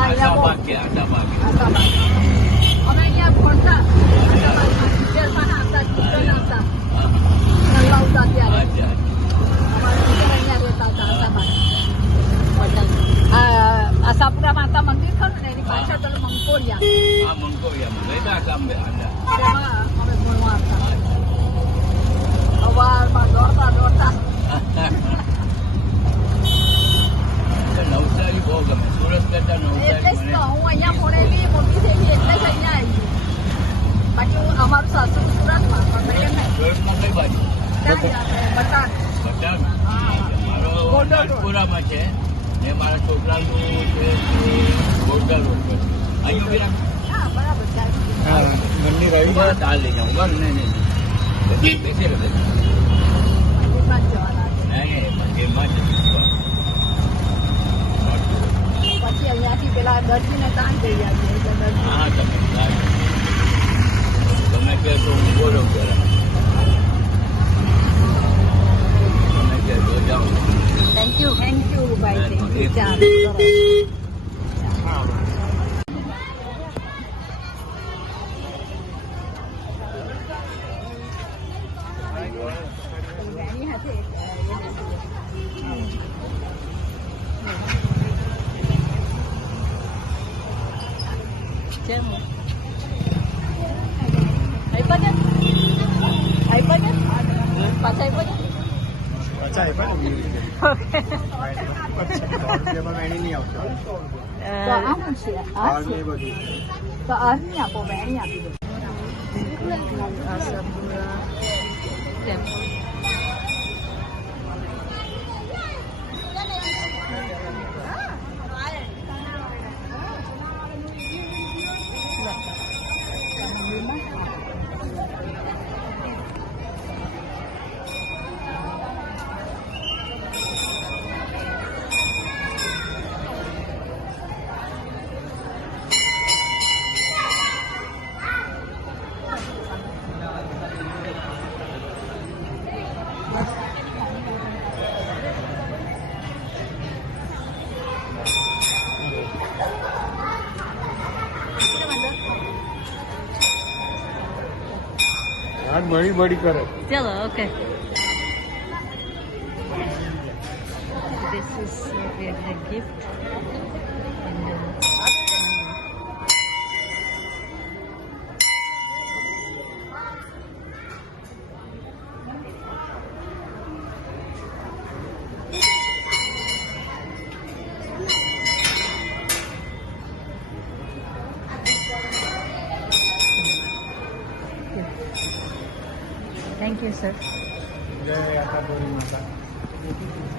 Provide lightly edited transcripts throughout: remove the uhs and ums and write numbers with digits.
અમે અહીંયા ભણતા ટીચરમાં આવતા ટીચર આવતા નલ્લાવતા ત્યારે અમારા ટીચર અહીંયા રહેતા હતા આશામાં આશાપુરા માતા મંદિર ખરું ને એની પાછળ પેલું મંકોરિયા અમે ભણવા આવતા સવારમાં દોડતા નવસારી બહુ ગમે સુરત કરતા એટલે જ તો હું અહીંયા ભણેલી મોટી થઈ ગઈ એટલે જ અહીંયા આવી બાકી અમારું સાસુ સુરતમાં પણ સુરતમાં કઈ બાજુ બટાણ મારો રાજપુરામાં છે ને મારા છોકરાનું છે ગોરડા રોડ પર અહીં ઉભી રાખ. હા બરાબર ઘરની રહી દાલ લઈ જાઉં બસ નહીં બેસી રહે મંદિરમાં જ જવાના નહીં મંદિરમાં જ પછી અહીંયાથી પેલા દર્શીને તાણ જઈ આવીએ હા તમે તમે કહે તો હું બોલો પેલા તમે કહે તો જાઓ. થેન્ક યુ ભાઈ થેન્ક યુ ચાલો આપો વેણી આપી દો बड़ी बड़ी करे चलो okay this is the gift Thank you, sir. जय आशापुरी माता.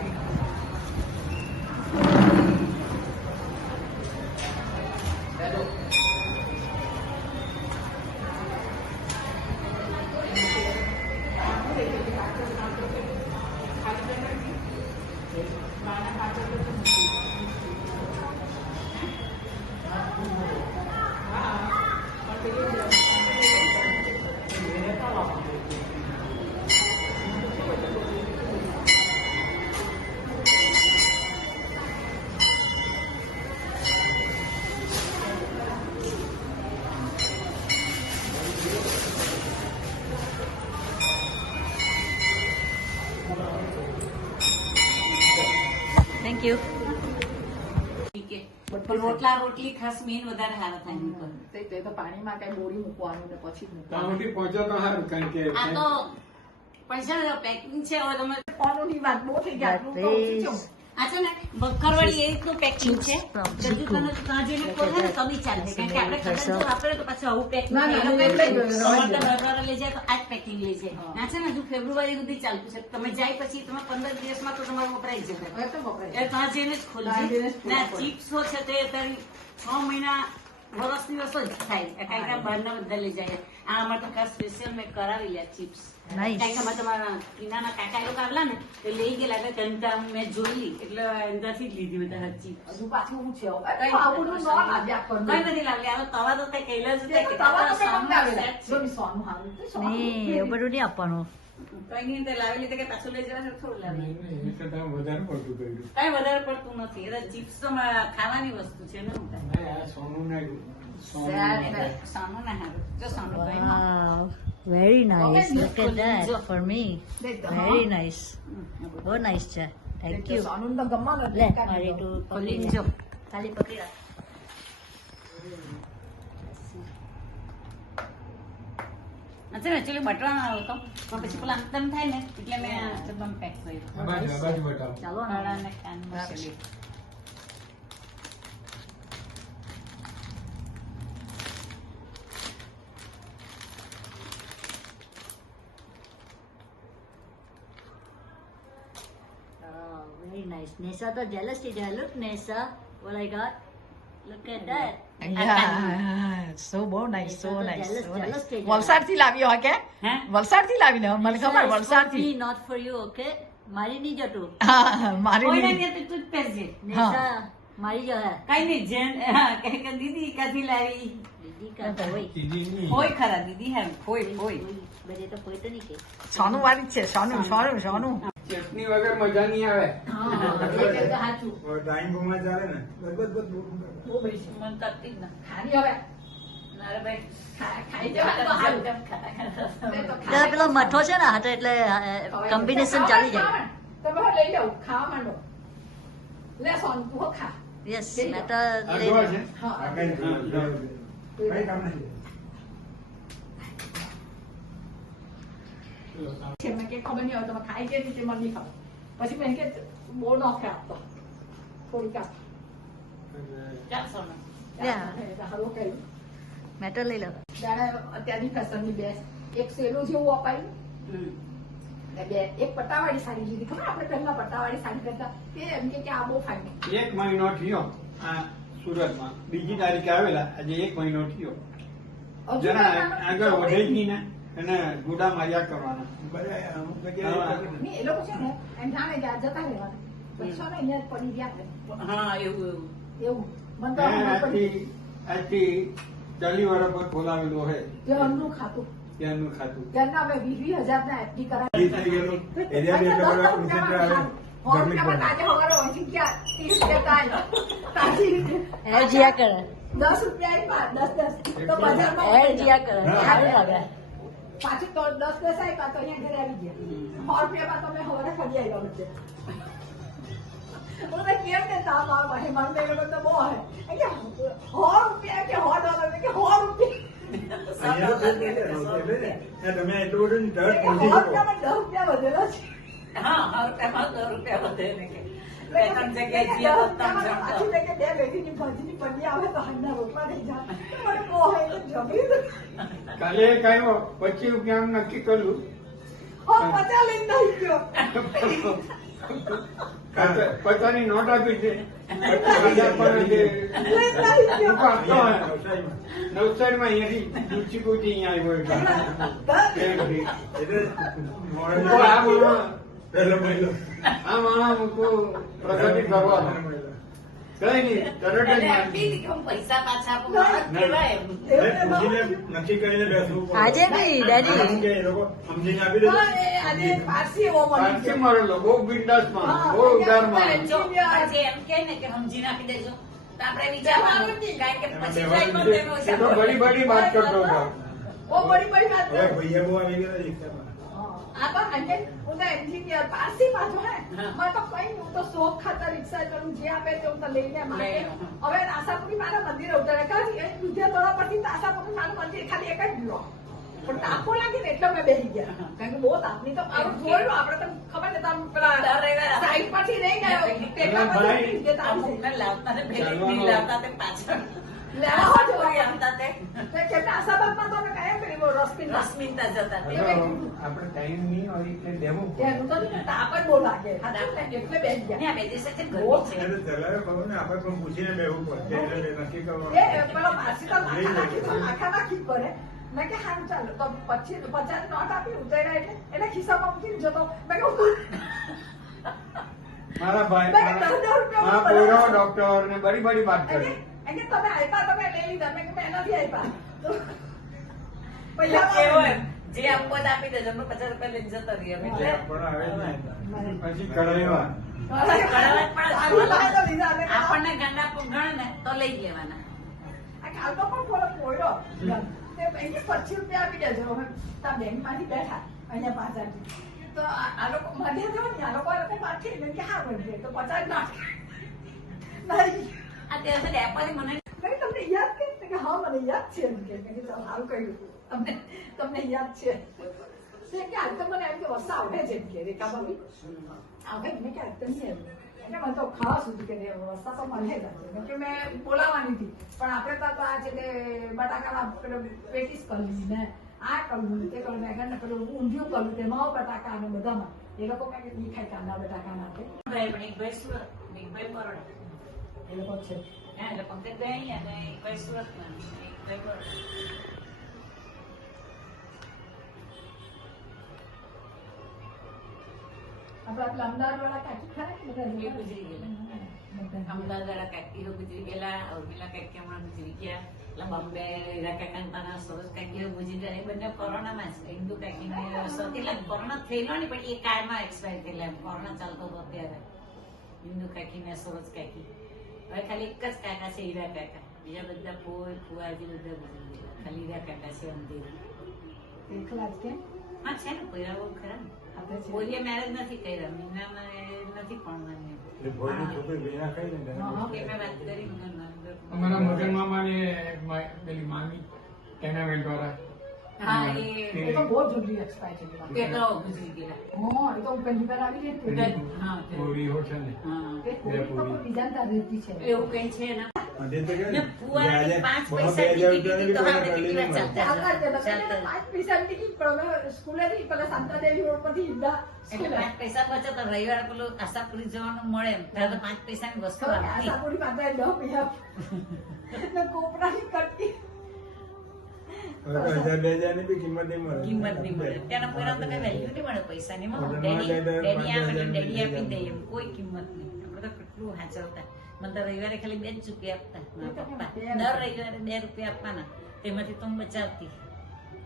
Thank you. રોટલા રોટલી ખાસ મેન વધારે સારા થાય તે તો પાણીમાં કઈ બોરી મૂકવાનું ને પછી જ મૂકવાનું રોટી પહોંચો તો સારું કારણ કે આ તો પૈસા પેકિંગ છે હવે તમે કોની વાત બહુ થઈ ગયા આટલું તો ઓછી છે. આ છે ને બક્કરવાળી એ રીતનું પેકિંગ છે જલ્દી તને ત્યાં જઈને ખોલે ને તો બી ચાલે કારણ કે આપણે કદાચ જો વાપરે તો પાછું આવું પેકિંગ ના, ના, ના, લઈ જાય. લઈ જાય તો આ જ પેકિંગ લઈ જાય આ છે ને હજુ ફેબ્રુઆરી સુધી ચાલતું છે તમે જાય પછી તમે 15 દિવસમાં તો તમારું વપરાઈ જશે હવે તો વપરાય. એ ત્યાં જઈને જ ત્યાં જઈને જ ખોલજો ના ચિપ્સો છે તે અત્યારે 6 મહિના વર્ષ દિવસો જ થાય કઈ કઈ બહારના બધા લઈ જાય આ અમારે તો ખાસ સ્પેશિયલ મેં કરાવી લ્યા ચિપ્સ Nice. કઈ કે તમારા પીનાના કાકા લોકો આવેલા ને તો લઈ ગયેલા કે કંટા મેં જોઈ એટલે અંદરથી જ લીધી બધા ચિપ્સ હજુ પાછું હું છે હવે. કઈ આવું ન લાગ્યા કરવું. કઈ નથી લાવલી આ તવા તો કઈ કહેલા જ તે તો તવા તો મેં મંગાવેલા. જો બી સોનું હારું છે, સોનું. એવું બધું નહીં આપવાનું. કઈ નહીં તે લાવેલી તે કે પાછું લઈ જવા થોડું લાવી નહીં, નહીં, એ કરતાં વધારે પડતું કર્યું. કઈ વધારે પડતું નથી એટલે ચિપ્સ તો ખાવાની વસ્તુ છે ને નહીં, આ સોનું ને સોનું ને સાનું ના હારું જો સાનું કઈ ન. Wow, very nice. Look at that for me. Very nice. બહુ nice છે. Thank you. લે મારી તું ખોલીને જો ખાલી પકડી રાખ. નથી એકચ્યુઅલી બટવાનો હતો પણ પછી પેલા અંતમ થાય ને એટલે મેં એકદમ પેક કર્યું આ બાજુ બતાવો. ચાલો ને. ગળા ને કાનમાં પેલી. Oh, very nice. Nessa તો jealous થઈ જાય. Look Nessa, what I got. Look at that. Yeah, so બહુ nice, so Nessa તો nice, jealous, so jealous nice. થઈ જાય. વલસાડથી લાવ્યો હા કે હે? વલસાડથી લાવીને મને ખબર Nessa, it's for વલસાડથી me, not for you, okay? મારી નહીં જતું. હા મારી કોઈ નહીં. નહીં તું જ પહેરજે Nessa, મારી જો હે. કઈ નહીં જેન કે દીદી કાથી લાવી દીદી કા તો હોય. સીધી નહીં. હોય ખરા દીદી હે હોય હોય બધે તો કોઈ તો નહીં કે. સોનું વાળી જ છે સોનું સોનું સોનું ચટણી વગર મજા નહીં આવે. એ તો સાચું. ટાઈમ ગુમા ચાલે ને બહુ બધી મન તકતી જ ના નારે ભાઈ ખાઈ જવા તો હારું કેમ ખાતા પેલો મઠો છે ને હાથે એટલે કોમ્બિનેશન ચાલી જાય. તમે લઈ જાઓ ખાવા માંડો લે સોન તું ખા યસ મેં તો આ લઈ જોવા લઉં. છે? આ કઈ કામ નથી. છે મેં કે ખબર નહીં આવે તમે ખાઈ કે નહીં તે મને નહીં ખબર પછી મેં કે બહુ ન આપતો થોડીક આપ ચાલ સોના Yeah. હારું કર્યું મેં તો લઈ લઉં. જાણે અત્યારની ફેશનની બેસ્ટ એક સેલું જેવું અપાયું ને બે એક પટ્ટાવાળી સાડી લીધી ખબર આપણે પહેલા પટ્ટાવાળી સાડી કરતા તે એમ કે આ બહુ ફાઇન એક મહિનો થયો આ સુરતમાં બીજી તારીખે આવેલા આજે એક મહિનો થયો જરા આગળ વધે જ નહીં ને એને ગુડા માર્યા કરવાના નહીં, એ લોકો છે ને એમ જાણે કે આ જતા રહેવાના પૈસા ને અહીંયા જ પડી ગયા કરે. હા એવું એવું મને તો ખબર પડી આજથી 40 વર્ષ પર ખોલાવેલું હોય જે અન્નનું ખાતું ત્યાંનું ખાતું ત્યારના હવે 20,000 ના એફડી કરાવી થઈ ગયેલું એરિયા એટલે એટલો 10 બધો રૂપિયામાં તાજે વગર હોય છે ક્યાં 30 રૂપિયા તાજી રીતે એ જીયા કરે. 10 રૂપિયા આપ્યા 10 તો બજારમાં એ જીયા કરે. સારું લાગે. પાછું તો 10 આપ્યા તો અહીંયા ઘરે આવી ગયા 100 રૂપિયામાં તમે હવારે ફરી આવ્યા વચ્ચે બોલે કેમ ને તાપ આવે મને મન તો એ લોકો તો બહુ હે કે 100 રૂપિયા કે $100 કે 100 રૂપિયા તમે એટલું બધું ડર કે 100 રૂપિયામાં 10 રૂપિયા વધેલો છે હા 10 રૂપિયા વધે ને કે બે ત્રણ જગ્યાએ જઈએ તો ત્રણ જણ પાછી મેં કે બે બેઠીની ભાજીની પડી આવે તો હાથના રોટલા નહીં જાય મને બહુ હે જમી કાલે એક આવ્યો 25 રૂપિયા નક્કી કર્યું 50 લઈને નહીં ગયો પચાસની નોટ આપી છે 50,000 પણ જે ટૂંકો આપતો હોય નવસારીમાં અહીંયાથી ઊંચી કૂચી અહીંયા આવ્યો આ માણસ મૂકો પ્રગતિ કરવા કઈ નહીં તરત જ આપી દીધી કે હું પૈસા પાછા આપું માણસ કહેવાય એમ. નક્કી કરીને બેસવું પડે. આજે નહીં ડેડી. કારણ કે એ લોકો સમજીને આપી દે આજે પારસી એવો મળી પાંચથી ગયો મારેલો બહુ બિંદાસમાં બહુ ઉદારમાં જો આજે એમ કહે ને કે સમજીને આપી દેજો તો આપણે વિચારવાનું કારણ કે પછી જાય પણ તેનો એ તો બડી બડી વાત કરતો હતો ઓ બડી બડી વાત હવે કરે ભૈયા બહુ આવી ગયા રિક્ષામાં. આ તો આજે હું તો એન્જિનિયર પારસી પાછો હે મને તો કઈ નહીં, હું તો શોખ ખાતર રિક્ષા કરું જે આપે તે હું તો લઈને મારે હવે આશાપુરી મારા મંદિરે ઉતરે કારણ કે દુધિયા તળાવ પરથી આશાપુરી મારું મંદિર ખાલી એક જ બ્લોક પણ તાપો લાગે ને એટલે મેં બેસી ગયા કારણ કે બહુ તાપની તો આવું જોયું આપણે તો ખબર ને તમે પેલા સાઈડ પરથી નહીં ગયો પેટલા ભાઈ, પર તાપ અમુકને લાવતા તે પેલી નહીં લાવતા તે પાછળ લેવા હોય તો કોઈ આવતા તે કેટલા આશાબાદમાં તો અમે કાયમ કરી રસપીન રશ્મિતા જતા તે આપણે ટાઈમ નહીં હોય એટલે દેવું પડે. એનું તો નહીં, તાપ જ બહુ લાગે એટલે બેસી ગયા ને આ બે દિવસે તે ગરમી છે એટલે ચલાવે ખબર ને આપણે પણ પૂછીને બેહવું પડે એટલે નક્કી કરવાનું. એ પેલો પારસી તો માખા નાખી પડે મેં કે હારું ચાલો તો પછી 50 નોટ આપી ઉતર્યા એટલે ખિસ્સામાં મૂકીને જતો મેં કહું મારા ભાઈ મેં કે 10 રૂપિયા મારા પોયરો ડોક્ટર ને બડી બડી વાત કરી તમે આપ્યા તમે લઈ લીધા મેં કે મેં નથી આપ્યા તો એટલે કેવો એમ જે આપવો જ આપી દેજો, અમે 50 રૂપિયા લઈને જતો રહીએ અમે. એટલે પણ હવે નહીં. પછી કરાવ્યા. આપણને ગાંડા ગણે ને તો લઈ લેવાના. કાલ તો પણ થોડો પોયડો તે 25 રૂપિયા આપી દેજો. અમે ત્યાં બેંકમાંથી બેઠા અહીંયા 5,000 તો આ લોકો મને જો ને આ લોકો પાછી ને કે હા બનશે તો 50 નાખે નહીં. આ દિવસે ડેપાથી મને નહીં તમને યાદ કે હા મને યાદ છે એમ કે સારું કહ્યું તમને યાદ છે કે આજ તો મને એમ કે વસ્તુ આવડે છે એમ કે રેખા ભાભી આવડે મેં કે આજ નહીં એટલે મને તો ખાવા સુધી કે વસ્તા તો મને જ કે મેં બોલાવવાની હતી પણ આપણે તો આ છે તે બટાકાના પેલું પેટીસ કરી ને આ કરવું તે કરવું મેં પેલું ઊંધિયું કરવું તેમાં બટાકા અને બધામાં એ લોકો મેં નહીં ખાય કાંદા બટાકા નાખે એક ભાઈ સુરત, એક ભાઈ બરોડા. એ લોકો છે એટલે પંકજભાઈ અહીંયા ને એક ભાઈ સુરતમાં, એક ભાઈ બરોડા. આપડે અમદાવાદ વાળા કાચી ખરા કે એ ગુજરી ગયેલા. અમદાવાદ વાળા કાકીઓ ગુજરી ગયેલા, અવગીલા કાકી હમણાં ગુજરી ગયા, એટલે બોમ્બે હીરા કાકાના સરોજ કાકીઓ ગુજરી ગયા. એ બંને કોરોનામાં છે. હિન્દુ કાકીને એટલે કોરોના થયેલો ને પણ એ કાળમાં એક્સપાયર થયેલા. કોરોના ચાલતો હતો ત્યારે હિન્દુ કાકી ને સરોજ કાકી. હવે ખાલી એક જ કાકા છે હીરા કાકા, બીજા બધા ફુવાજી બધા ગુજરી ગયેલા. ખાલી હીરા કાકા છે અંધેરી. એકલા જ કેમ હા છે ને કોઈરા બહુ ખરા ને. આપણે છે બોલીએ મેરેજ નથી કર્યા, મીનામાં એ નથી પરણવાની. એટલે ભોયની છોકરી ભેગા ખાઈ ને હા, હા. એ મેં વાત કરી અમારા મગન મામાની પેલી મામી ટેનામેન્ટ વાળા હા એ એ તો બહુ જલ્દી એક્સપાયર થઈ ગયા કેટલો ગુજરી ગયેલા. હા એ તો પહેલી વાર આવી ગઈ હતી. હા તે. પૂરી હોટલ ને હા એ કોઈ તો કોઈ બીજા ત્યાં રહેતી છે એવું કઈ છે ને. અને તે તો ને ફુવારાની 5 પૈસા ટિકિટ તો આપણે કેટલી વાર ચાલતા ચાલતા જ હતા. ચાલતા. 5 પૈસાની ટિકિટ પણ અમે સ્કૂલેથી પેલા શાંતાદેવી રોડ પરથી ઈદા એટલે 5 પૈસા બચે તો રવિવારે પેલું આશાપુરી જવાનું મળે એમ. ત્યારે તો 5 પૈસાની વસ્તુ આવતી. આશાપુરી માતા 10 પૈસા ને કોપરાની કટકી હવે તો 1000-2000 ની બી કિંમત નહીં મળે. કિંમત નહીં મળે. ત્યાંના પોઈરા તો કઈ વેલ્યુ નહીં મળે પૈસાની. હોટલમાં ડેડી જાય તો ડેડી આવે એટલે 5,000 ડેડી આપી દે એમ. કોઈ કિંમત નહીં. આપણે તો કેટલું હાચવતા. મને તો રવિવારે ખાલી 2 જ રૂપિયા આપતા મારા પપ્પા. દર રવિવારે 2 રૂપિયા આપવાના. તેમાંથી તો હું બચાવતી.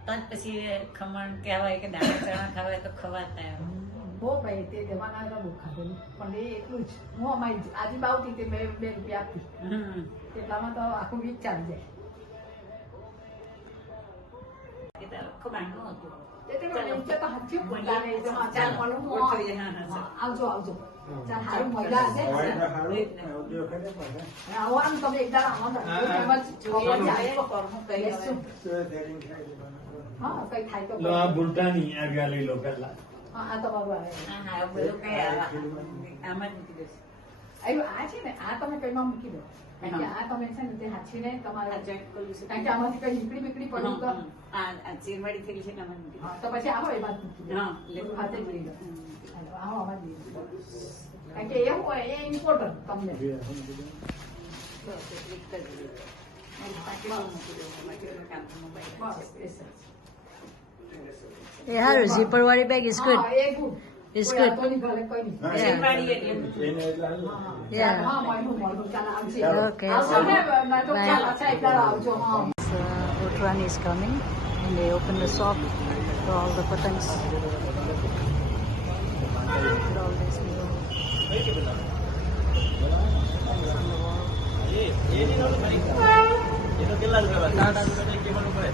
તો જ પછી ખમણ કહેવાય કે દાળ ચણા ખાવાય તો ખવાતા એમ. બહુ ભાઈ તે જમાના હતા બહુ ખાધેલું પણ એ એટલું જ હું અમારી આજુબાજુથી તે 2 રૂપિયા આપતી હમ. એટલામાં તો આખું વીક ચાલી જાય એ તો આખું બાંધવું હતું. એટલે મને એમ કે તો હાથથી પોતાને જો હા, ચાલ ચાલ, મળું હું ગોઠવીએ. હા, હા, ચાલ. આવજો આવજો ચાલ હારું મજા હશે હોય તો સારું. આવજો વખતે પાછા. આવવાનું તમે એકદમ આવવાનું હા, હા. ખબર જાય કરવું કઈ હવે. બેસશું. તો sharing થાય છે પાછું. હા કઈ થાય તો લો આ બુલટાની આ ગયા લઈ લો પેલા. હા આ તમારું આવે હા, હા, એવું બધું કઈ આમાં જ મૂકી દેશે. આવ્યું આ છે ને આ તમે કઈમાં મૂકી દો કારણ કે આ તમે છે ને તે હાચવીને તમારે આ joint કર્યું છે. કારણ કે આમાંથી કઈ નીકળી બીકળી પડ્યું તો આ ચીરવાડી થયેલી છે ને આમાં મૂકી હા, તો પછી આવો એ બાદ મૂકી દો હા, એટલે હાથે જ લઈ લો હમ. હાલો, આવો આમાં જ લઈ લો કારણ કે એવું હોય એ ઇમ્પોર્ટન્ટ તમને બસ, એટલી જ કરી દે. મારી પાકીટમાં મૂકી દઉં. બાકીનું કામ તો મોબાઈલ બસ છે. એ સરસ એ હારું zipper વાળી bag is good. હા, એ good. It's કોઈ good. વાંધો નહીં, ઘરે કોઈ નહીં. હા, ચીરવાડી એટલે એને એટલે હાલો. Yeah. હા, મળ્યું, મળ્યું. ચાલો, આવજે. Okay. આવશો ને, મેં તો Bye. પાછા એકવાર આવજો, હા. Utran is coming and they open the shop for all the patangs. For all this new. એ નહીં નહોતું ખરી. એ તો કેટલા રૂપિયા? 8 રૂપિયા કેવાનું પડે.